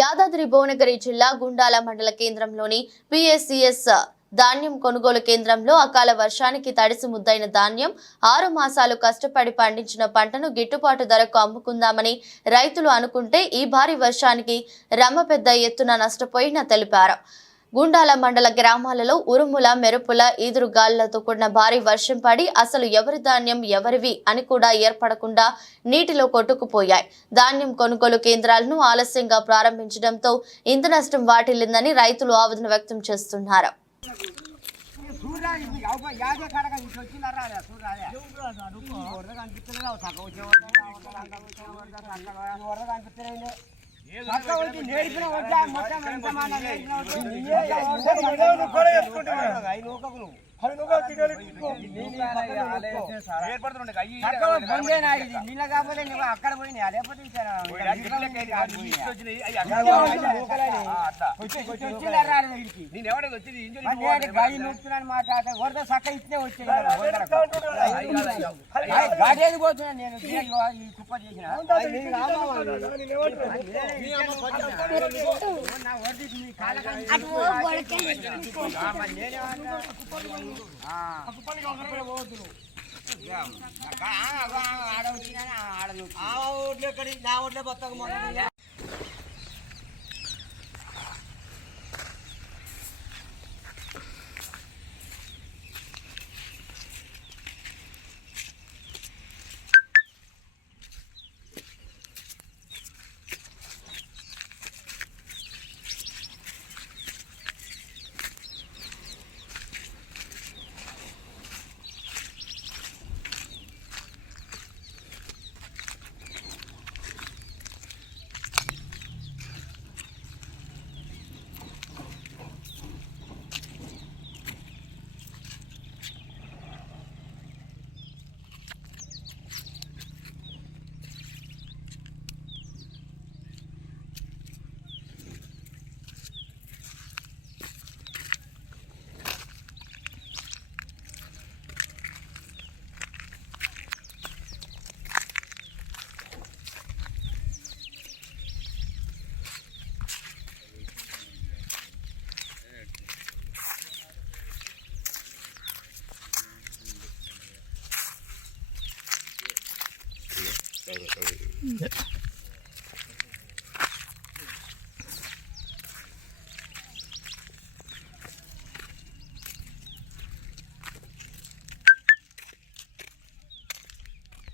యాదాద్రి భువనగిరి జిల్లా గుండాల మండల కేంద్రంలోని పిఎస్సిఎస్ ధాన్యం కొనుగోలు కేంద్రంలో అకాల వర్షానికి తడిసి ముద్దైన ధాన్యం ఆరు మాసాలు కష్టపడి పండించిన పంటను గిట్టుబాటు ధరకు అమ్ముకుందామని రైతులు అనుకుంటే ఈ భారీ వర్షానికి రమ్మ పెద్ద ఎత్తున నష్టపోయిన తెలిపారు. గుండాల మండల గ్రామాలలో ఉరుముల మెరుపుల ఈదురుగాళ్ళతో కూడిన భారీ వర్షం పడి అసలు ఎవరి ధాన్యం ఎవరివి అని కూడా ఏర్పడకుండా నీటిలో కొట్టుకుపోయాయి. ధాన్యం కొనుగోలు కేంద్రాలను ఆలస్యంగా ప్రారంభించడంతో ఇంత నష్టం వాటిల్లిందని రైతులు ఆవేదన వ్యక్తం చేస్తున్నారు. ఐదు నూకకు నువ్వు. నీ నీ పక్కన నూకో. పక్క బందేనా ఇది? నీళ్ళ కాకపోతే నువ్వు అక్కడ పోయినాయా? లేకపోతే మాట్లాడతా వరద సక్క ఇట్నే వచ్చాయి గాడేది పోతున్నా నేను ఇదిగో ఈ కుప్ప చేసిన. నేనేమన్నా? ఆ. కుప్పలు పోవద్దు నా కా- ఆ, ఆ, ね。